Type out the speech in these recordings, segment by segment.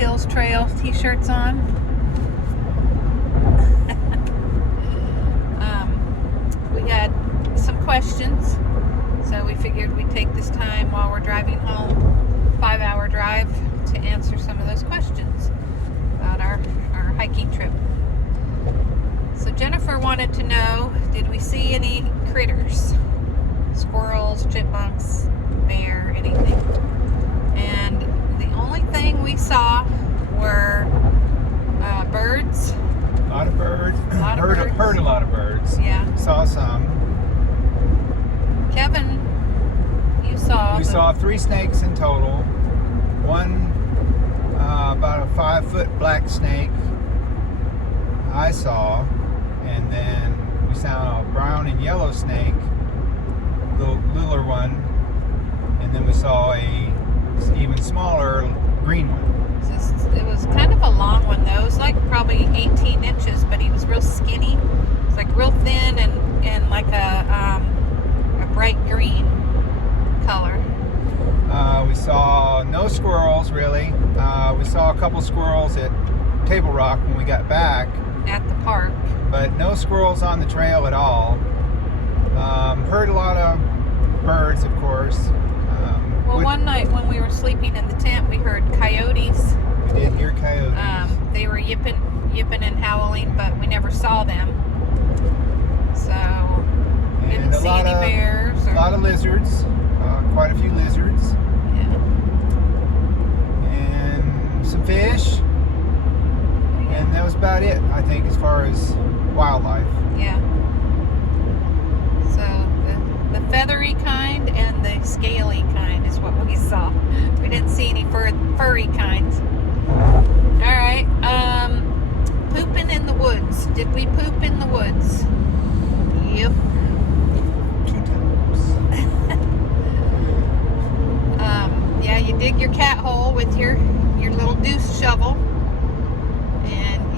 Foothills Trail t-shirts on. We had some questions, so we figured we'd take this time while we're driving home, 5-hour drive, to answer some of those questions about our hiking trip. So Jennifer wanted to know, did we see any critters? Squirrels, chipmunks, bear, anything? And the only thing we saw were birds. A lot of birds. Heard a lot of birds. Yeah. Saw some. Kevin, you saw. We saw 3 snakes in total. One, about a 5-foot black snake, I saw. And then we saw a brown and yellow snake, littler one. And then we saw a even smaller green one. It was kind of a long one though. It was like probably 18 inches, but he was real skinny. It was like real thin and like a bright green color. We saw no squirrels really. We saw a couple squirrels at Table Rock when we got back. At the park. But no squirrels on the trail at all. Heard a lot of birds, of course. Well, one night when we were sleeping in the tent, we heard coyotes. We did hear coyotes. They were yipping and howling, but we never saw them. So, didn't see any bears. A lot of lizards. Quite a few lizards. Yeah. And some fish. And that was about it, I think, as far as wildlife. Yeah. So the feathery kind and the scaly kind is what we saw. We didn't see any furry kinds. All right. Pooping in the woods. Did we poop in the woods? Yep. 2 times. Yeah, you dig your cat hole with your little deuce shovel.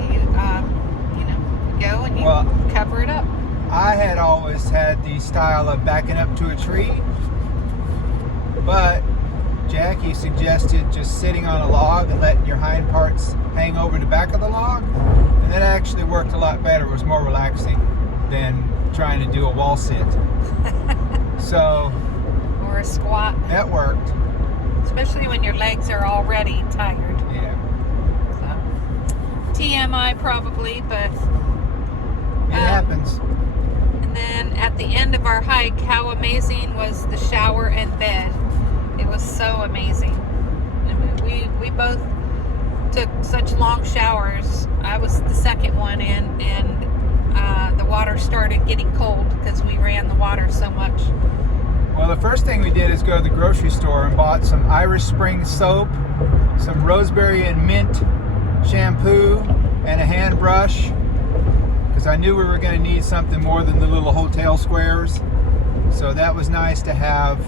You go and you cover it up. I had always had the style of backing up to a tree, but Jackie suggested just sitting on a log and letting your hind parts hang over the back of the log, and that actually worked a lot better. It was more relaxing than trying to do a wall sit. So, or a squat. That worked. Especially when your legs are already tired. Yeah. So, TMI probably, but it happens. And then at the end of our hike, how amazing was the shower and bed. It was so amazing. I mean, we both took such long showers. I was the second one in, and the water started getting cold because we ran the water so much. Well, the first thing we did is go to the grocery store and bought some Irish Spring soap, some rosemary and mint shampoo, and a hand brush, because I knew we were going to need something more than the little hotel squares. So that was nice to have,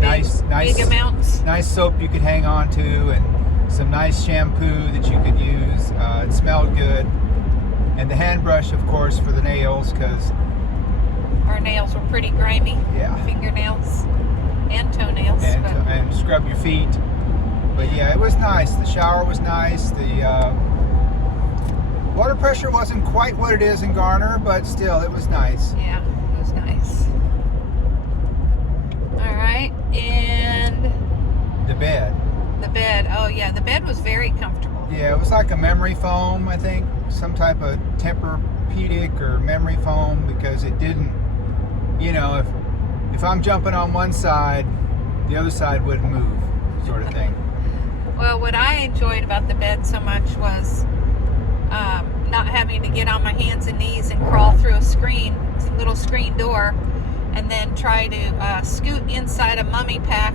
nice big amounts. Nice soap you could hang on to, and some nice shampoo that you could use. It smelled good. And the hand brush, of course, for the nails, because our nails were pretty grimy. Yeah. Fingernails and toenails. And scrub your feet. But yeah, it was nice. The shower was nice. The water pressure wasn't quite what it is in Garner, but still, it was nice. Yeah, it was nice. All right, and the bed. The bed. Oh yeah, the bed was very comfortable. Yeah, it was like a memory foam, I think, some type of Tempur-Pedic or memory foam, because it didn't, if I'm jumping on one side, the other side wouldn't move, sort of thing. Well, what I enjoyed about the bed so much was not having to get on my hands and knees and crawl through a little screen door, and then try to scoot inside a mummy pack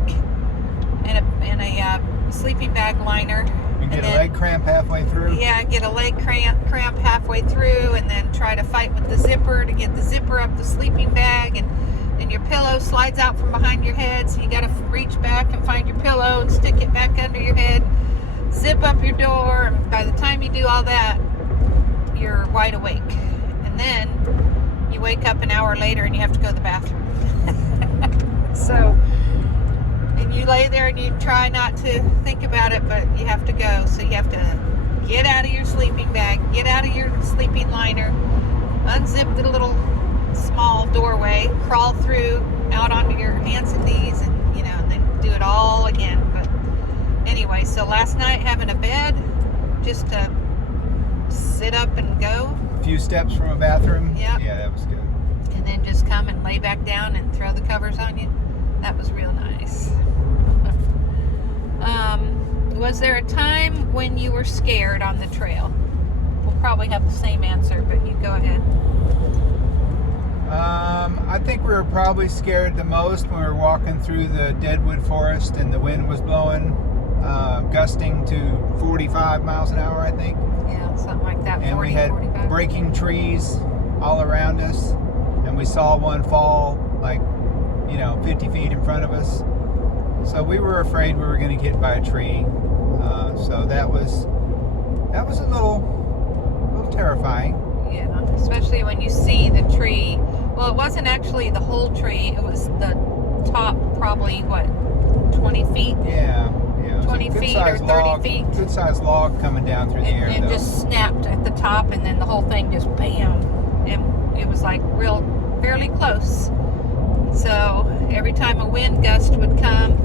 and a sleeping bag liner. You get a leg cramp halfway through? Yeah, get a leg cramp halfway through, and then try to fight with the zipper to get the zipper up the sleeping bag, and then your pillow slides out from behind your head, so you got to reach back and find your pillow and stick it back under your head, zip up your door, and by the time you do all that, you're wide awake. And then you wake up an hour later and you have to go to the bathroom. So, and you lay there and you try not to think about it, but you have to go. So you have to get out of your sleeping bag, get out of your sleeping liner, unzip the little small doorway, crawl through out onto your hands and knees, and and then do it all again. But anyway, so last night having a bed just to sit up and go. A few steps from a bathroom. Yep. Yeah, that was good. And then just come and lay back down and throw the covers on you. That was real nice. Was there a time when you were scared on the trail? We'll probably have the same answer, but you go ahead. I think we were probably scared the most when we were walking through the deadwood forest and the wind was blowing, gusting to 45 miles an hour, I think. Yeah, something like that. And 40, we had 45. breaking trees all around us, and we saw one fall like 50 feet in front of us. So we were afraid we were going to get hit by a tree. So that was a little terrifying. Yeah, especially when you see the tree. Well, it wasn't actually the whole tree. It was the top, probably 20 feet. Yeah. 20 feet or 30 feet. Good sized log coming down through the air. And just snapped at the top, and then the whole thing just bam. And it was like fairly close. So every time a wind gust would come,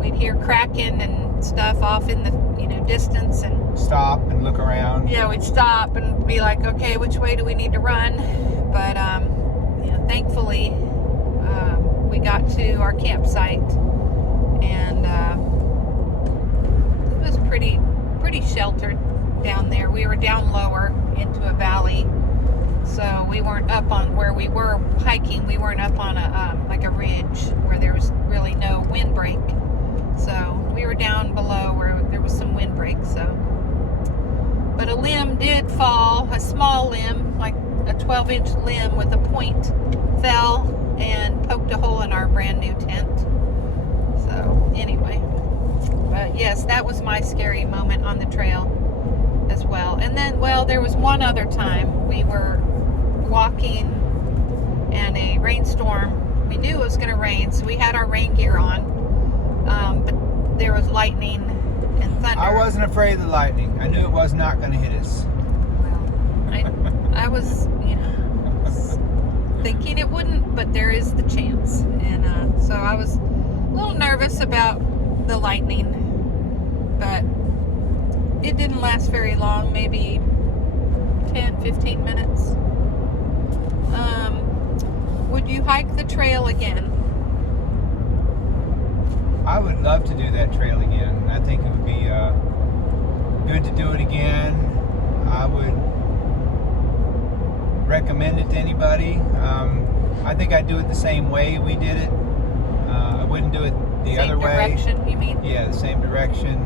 we'd hear cracking and stuff off in the distance, and stop and look around. Yeah, we'd stop and be like, okay, which way do we need to run? But thankfully we got to our campsite, and it was pretty sheltered down there. We were down lower into a valley, so we weren't up on where we were hiking. We weren't up on a ridge where there was really no windbreak. So we were down below where there was some windbreak. But a limb did fall, a small limb, like a 12-inch limb with a point, fell and poked a hole in our brand new tent. So anyway, but yes, that was my scary moment on the trail as well. And then, there was one other time we were walking and a rainstorm. We knew it was going to rain, so we had our rain gear on. But there was lightning and thunder. I wasn't afraid of the lightning. I knew it was not going to hit us. Well, I was, thinking it wouldn't, but there is the chance. And so I was a little nervous about the lightning, but it didn't last very long, maybe 10-15 minutes. Would you hike the trail again? I would love to do that trail again. I think it would be good to do it again. I would recommend it to anybody. I think I'd do it the same way we did it. I wouldn't do it the other way. Same direction, you mean? Yeah, the same direction.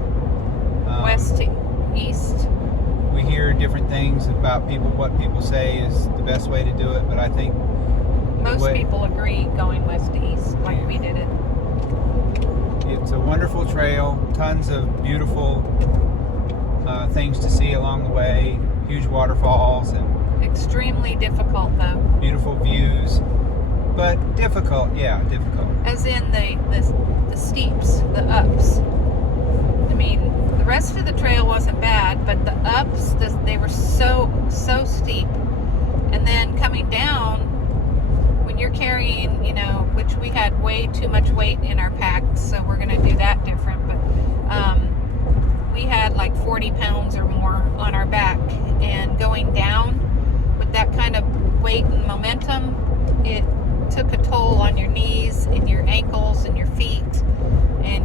West to east. We hear different things about what people say is the best way to do it, but I think most people agree going west to east, like we did it. It's a wonderful trail, tons of beautiful things to see along the way, huge waterfalls, and extremely difficult though. Beautiful views, but difficult, difficult. As in the steeps, the ups. I mean, the rest of the trail wasn't bad, but the ups, they were so steep. And then coming down, when you're carrying, which we had way too much weight in our packs, so we're going to do that different. But we had like 40 pounds or more on our back, and going down with that kind of weight and momentum, it took a toll on your knees and your ankles and your feet and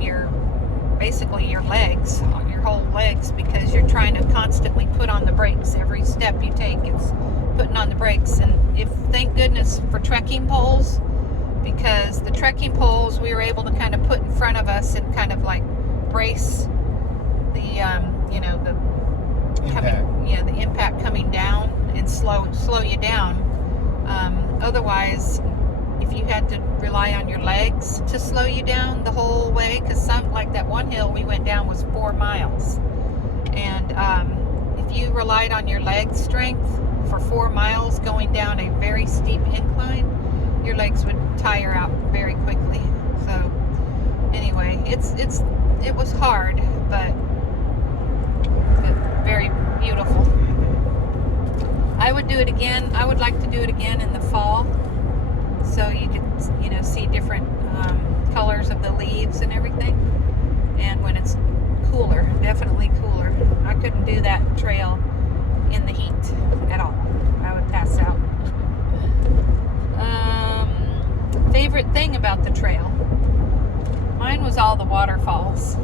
basically your legs, your whole legs, because you're trying to constantly put on the brakes. Every step you take, it's putting on the brakes. And thank goodness for trekking poles, because the trekking poles we were able to kind of put in front of us and kind of like brace the the impact coming down and slow you down. Otherwise, if you had to rely on your legs to slow you down the whole way, because like that one hill we went down was 4 miles, and if you relied on your leg strength for 4 miles going down a very steep incline, your legs would tire out very quickly. So anyway, it was hard, but very beautiful. I would do it again. I would like to do it again in the fall, so you could, see different colors of the leaves and everything. And when it's cooler, definitely cooler. I couldn't do that trail in the heat at all. I would pass out. Favorite thing about the trail? Mine was all the waterfalls.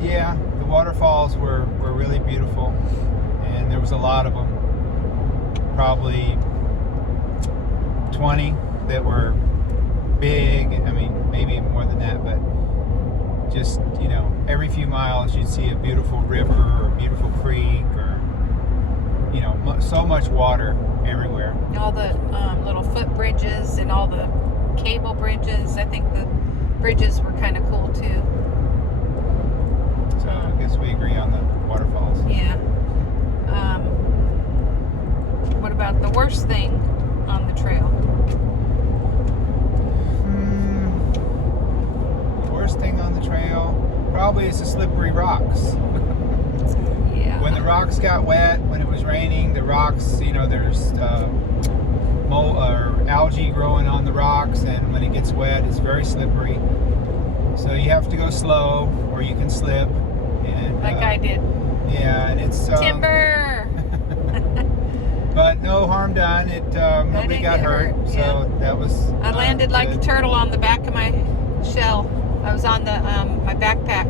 Yeah, the waterfalls were really beautiful, and there was a lot of them. Probably 20 that were big. I mean, maybe more than that, but just, every few miles you'd see a beautiful river or a beautiful creek, or, so much water everywhere. All the little footbridges and all the cable bridges. I think the bridges were kind of cool too. So I guess we agree on the waterfalls. Yeah. What about the worst thing on the trail? The worst thing on the trail probably is the slippery rocks. Yeah. When the rocks got wet, when it was raining, the rocks, there's algae growing on the rocks, and when it gets wet, it's very slippery. So you have to go slow, or you can slip. And Like I did. Yeah, and it's Timber. but no harm done. Nobody got hurt, so that was. I landed like a turtle on the back of my shell. I was on the my backpack,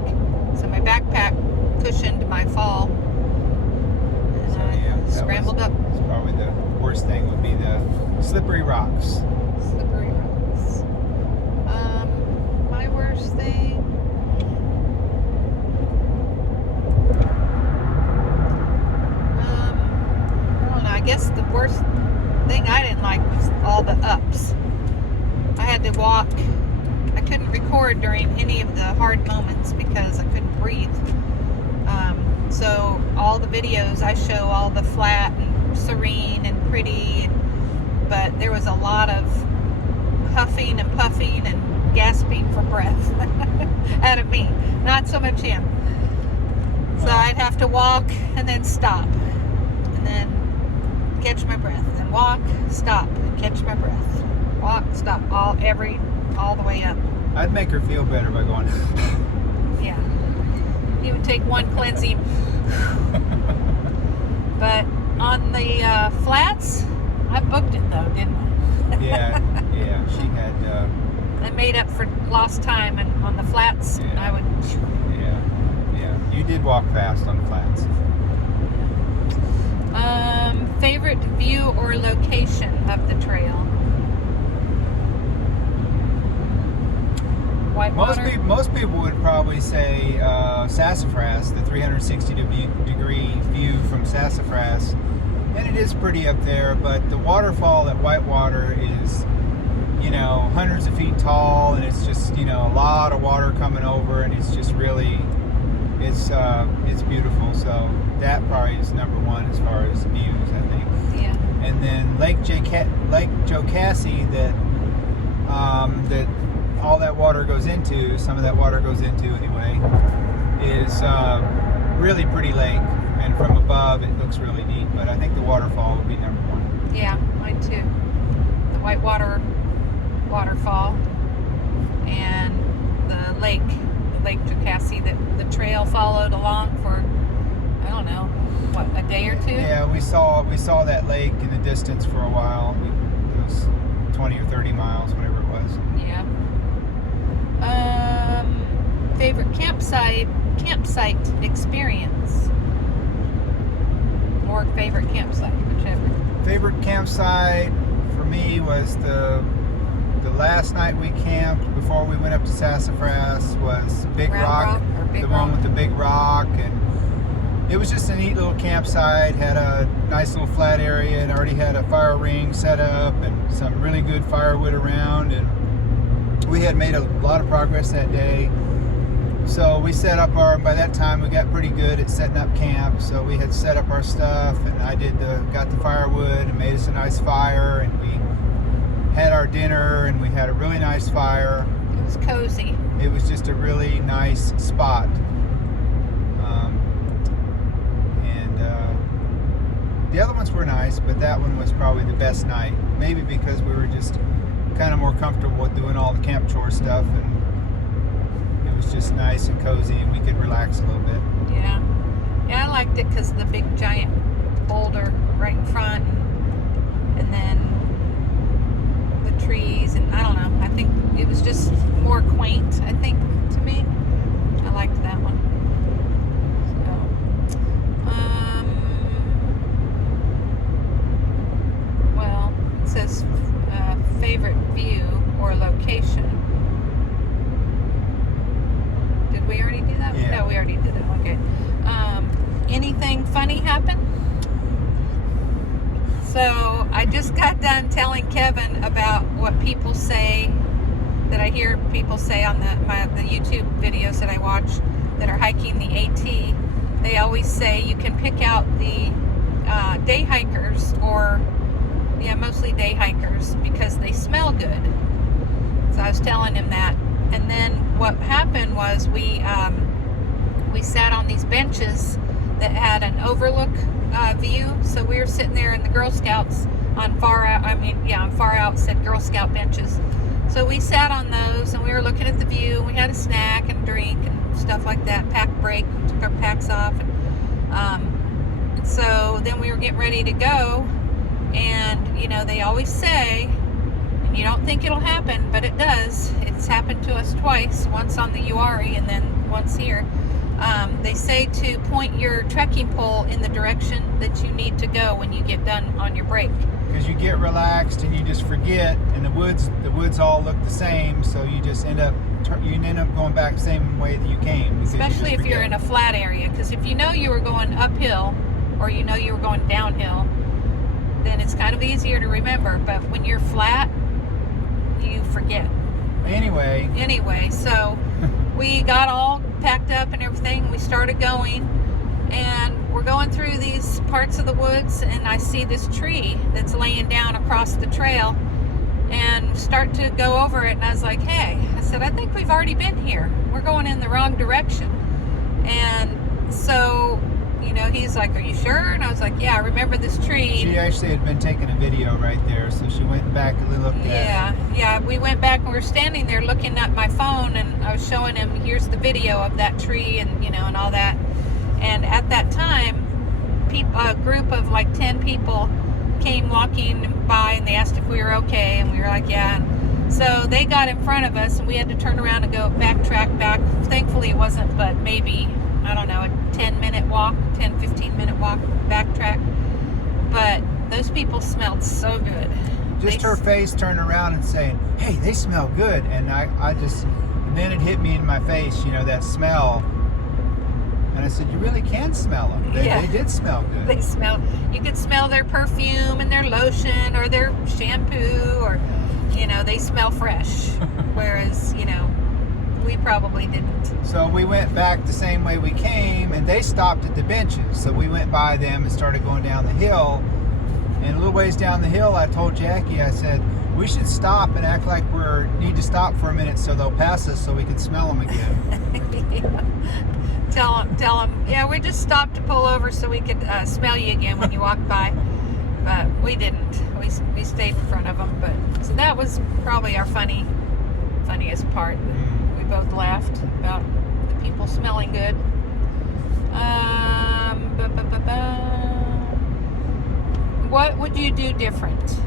so my backpack cushioned my fall. And So, I scrambled up. It's probably the worst thing would be the slippery rocks. Slippery rocks. My worst thing. I don't know. I guess the worst thing I didn't like was all the ups. I had to walk. I couldn't record during any of the hard moments because I couldn't breathe. So all the videos I show all the flat and serene and pretty, but there was a lot of huffing and puffing and gasping for breath out of me, not so much him. So I'd have to walk and then stop, and then catch my breath, and walk, stop, and catch my breath, walk, stop, all the way up. I'd make her feel better by going. Yeah, you would take one cleansing. But on the flats, I booked it though, didn't I? yeah, she had. I made up for lost time, and on the flats, Yeah. I would. Yeah. You did walk fast on the flats. Favorite view or location of the trail? Whitewater. Most people would probably say Sassafras, the 360-degree view from Sassafras, and it is pretty up there. But the waterfall at Whitewater is, hundreds of feet tall, and it's just a lot of water coming over, and it's just really, it's beautiful. So that probably is number one as far as views, I think. Yeah. And then Lake Jocassee, that all that water goes into, some of that water goes into anyway, is really pretty lake, and from above it looks really neat. But I think the waterfall would be number one. Yeah, mine too. The Whitewater waterfall and the Lake Jocassee that the trail followed along for, I don't know, what, a day or two? Yeah, we saw that lake in the distance for a while. It was 20 or 30 miles, whatever it was. Yeah. Favorite campsite experience, or favorite campsite, whichever. Favorite campsite for me was the last night we camped before we went up to Sassafras was Big Rock, Big the Rock. one with the big rock, and it was just a neat little campsite. Had a nice little flat area, and already had a fire ring set up and some really good firewood around, and we had made a lot of progress that day. So we set up by that time we got pretty good at setting up camp. So we had set up our stuff, and I got the firewood and made us a nice fire, and we had our dinner, and we had a really nice fire. It was cozy. It was just a really nice spot. The other ones were nice, but that one was probably the best night. Maybe because we were just kind of more comfortable with doing all the camp chore stuff, and it was just nice and cozy, and we could relax a little bit. Yeah. Yeah, I liked it because the big giant boulder right in front, and then the trees, and I don't know. I think it was just more quaint, I think, to me. I liked that one. Well, it says favorite view or location. Did we already do that? Yeah. No, we already did it. Okay. Anything funny happen? So I just got done telling Kevin about what people say, that I hear people say on the YouTube videos that I watch that are hiking the AT. They always say you can pick out the day hikers, or mostly day hikers, because they smell good. So I was telling him that, and then what happened was we sat on these benches that had an overlook view. So we were sitting there, and the Girl Scouts on far out said Girl Scout benches. So we sat on those, and we were looking at the view. We had a snack and drink and stuff like that. Pack break, took our packs off, and so then we were getting ready to go. And they always say, and you don't think it'll happen, but it does. It's happened to us twice. Once on the Uari, and then once here. They say to point your trekking pole in the direction that you need to go when you get done on your break. Because you get relaxed and you just forget, and the woods all look the same, so you just end up going back the same way that you came. Especially if you're in a flat area, because if you know you were going uphill, or you know you were going downhill, then it's kind of easier to remember. But when you're flat, you forget. Anyway, so we got all packed up and everything. We started going, and we're going through these parts of the woods, and I see this tree that's laying down across the trail, and start to go over it, and I was like, hey, I said, I think we've already been here. We're going in the wrong direction. And so, he's like, are you sure? And I was like, yeah, I remember this tree. She actually had been taking a video right there, so she went back and looked at it. Yeah, we went back, and we were standing there looking at my phone, and I was showing him, here's the video of that tree, and and all that. And at that time, a group of like 10 people came walking by, and they asked if we were okay, and we were like, yeah. And so they got in front of us, and we had to turn around and go backtrack back. Thankfully it wasn't, but maybe, I don't know, a 15-minute walk backtrack. But those people smelled so good. Just her face turning around and saying, hey, they smell good. And and then it hit me in my face, that smell. And I said, you really can smell them. They did smell good. You could smell their perfume and their lotion or their shampoo, or, they smell fresh. Whereas, we probably didn't. So we went back the same way we came, and they stopped at the benches. So we went by them and started going down the hill. And a little ways down the hill, I told Jackie, I said, we should stop and act like need to stop for a minute so they'll pass us so we can smell them again. Tell them, yeah, we just stopped to pull over so we could smell you again when you walk by. But we didn't. We stayed in front of them. But so that was probably our funniest part. We both laughed about the people smelling good. What would you do different?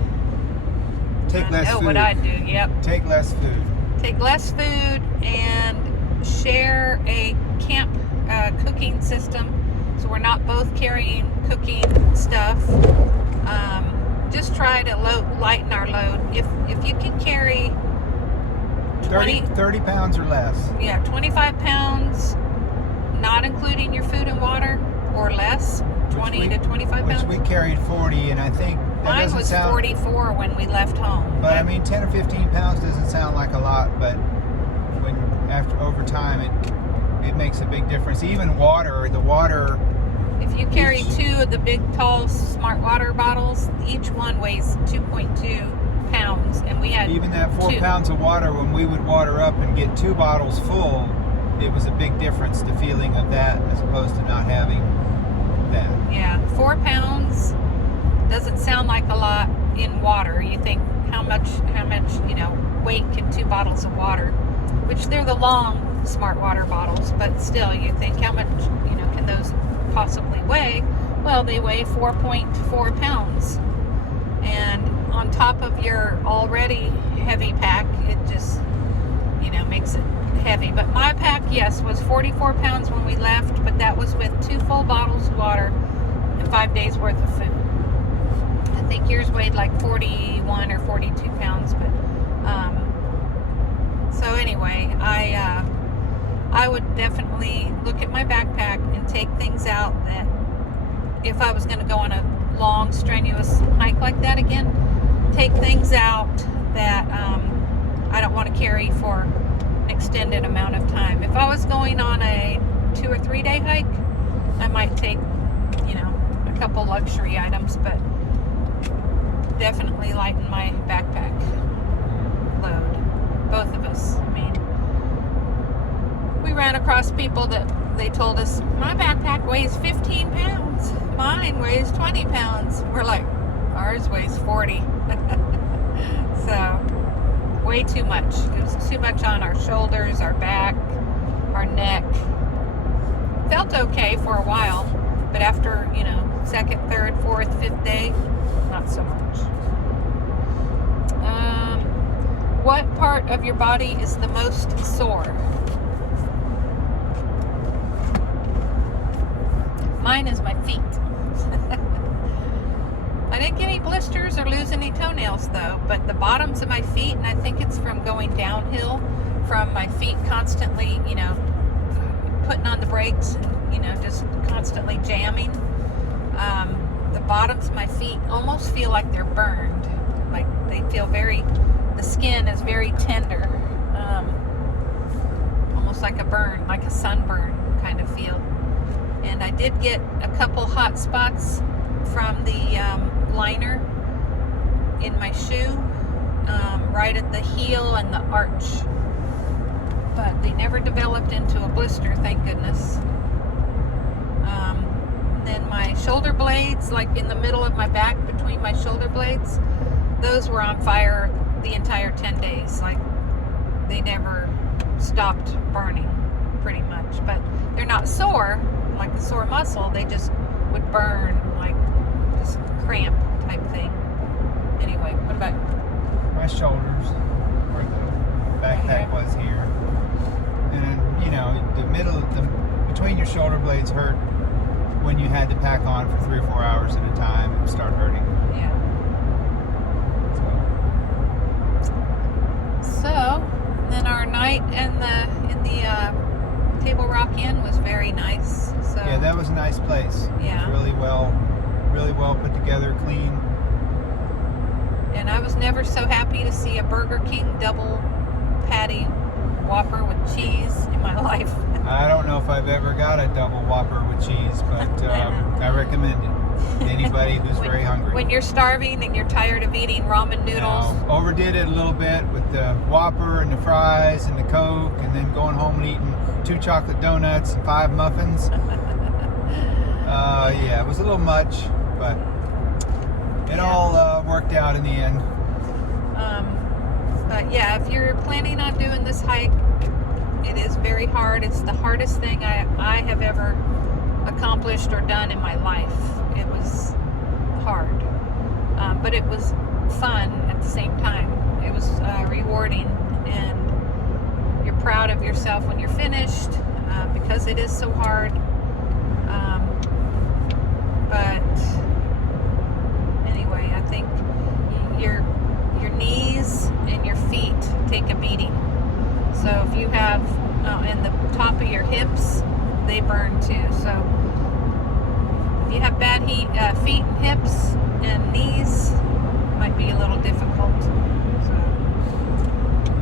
Take less food. I know what I'd do, yep. Take less food. Take less food and share a camp cooking system, so we're not both carrying cooking stuff. Just try to lighten our load. If you can carry 30 pounds or less. Yeah, 25 pounds, not including your food and water, or less. 20 to 25 pounds. Which we carried 40, and I think that mine was 44 when we left home. But I mean, 10 or 15 pounds doesn't sound like a lot, but over time it makes a big difference. Even the water. If you carry two of the big, tall, Smart Water bottles, each one weighs 2.2 pounds, and we had even that 4 two. pounds of water, when we would water up and get 2 bottles full, it was a big difference, the feeling of that as opposed to not having that. Yeah, 4 pounds doesn't sound like a lot in water. You think how much weight can 2 bottles of water, which they're the long Smart Water bottles, but still you think how much can those possibly weigh? Well, they weigh 4.4 pounds, and on top of your already heavy pack, it just makes it heavy. But my pack, yes, was 44 pounds when we left, but that was with 2 full bottles of water and 5 days worth of food. I think yours weighed like 41 or 42 pounds, but so anyway, I would definitely look at my backpack and take things out that if I was going to go on a long, strenuous hike like that again, take things out that I don't want to carry for an extended amount of time. If I was going on a 2 or 3 day hike, I might take, a couple luxury items, but definitely lighten my backpack load. Both of us. I mean, we ran across people that they told us, my backpack weighs 15 pounds. Mine weighs 20 pounds. We're like, ours weighs 40. So, way too much. It was too much on our shoulders, our back, our neck. Felt okay for a while, but after, second, third, fourth, fifth day, not so much. What part of your body is the most sore? Mine is my feet. I didn't get any blisters or lose any toenails though, but the bottoms of my feet, and I think it's from going downhill, from my feet constantly, putting on the brakes, and, just constantly jamming. The bottoms of my feet almost feel like they're burned. Like they feel the skin is very tender. Almost like a burn, like a sunburn kind of feel. And I did get a couple hot spots from the liner in my shoe, right at the heel and the arch. But they never developed into a blister, thank goodness. Then my shoulder blades, like in the middle of my back between my shoulder blades, those were on fire the entire 10 days. Like they never stopped burning, pretty much. But they're not sore, like a sore muscle. They just would burn, like just cramp type thing. Anyway, what about My shoulders, where the backpack was here. And between your shoulder blades hurt when you had to pack on for 3 or 4 hours at a time. It would start hurting. Yeah. So then our night in the Table Rock Inn was very nice. So yeah, that was a nice place. Yeah. It was really well put together, clean. And I was never so happy to see a Burger King double patty Whopper with cheese in my life. I don't know if I've ever got a double Whopper with cheese, but I recommend it to anybody who's very hungry. When you're starving and you're tired of eating ramen noodles. Overdid it a little bit with the Whopper and the fries and the Coke, and then going home and eating 2 chocolate donuts and 5 muffins. Yeah, it was a little much, but it all worked out in the end. But yeah, if you're planning on doing this hike, it is very hard. It's the hardest thing I have ever accomplished or done in my life. It was hard, but it was fun at the same time. It was rewarding, and you're proud of yourself when you're finished, because it is so hard. But anyway, I think your knees and your feet take a beating. So if you have in the top of your hips, they burn too. So if you have bad feet and hips and knees, it might be a little difficult. So,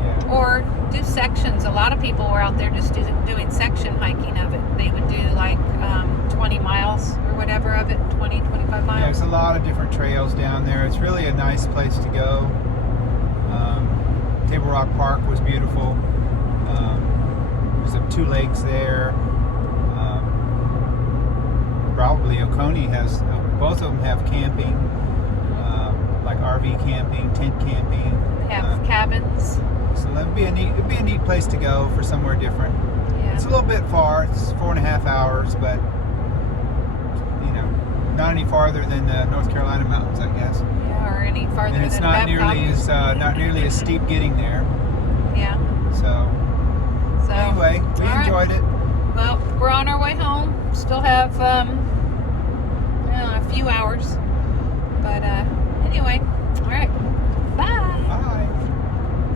Yeah. or do sections. A lot of people were out there just doing section hiking of it. They would do like 20 miles or whatever of it, 20, 25 miles. Yeah, there's a lot of different trails down there. It's really a nice place to go. Table Rock Park was beautiful. There's 2 lakes there. Probably Oconee has, both of them have camping, like RV camping, tent camping. They have cabins. So it'd be a neat place to go for somewhere different. Yeah. It's a little bit far. It's 4.5 hours, but you know, not any farther than the North Carolina mountains, I guess. Yeah, or any farther And it's than not Babcock. not nearly as steep getting there. Yeah. So anyway, we all right. enjoyed it. Well, we're on our way home. Still have a few hours. But anyway, all right.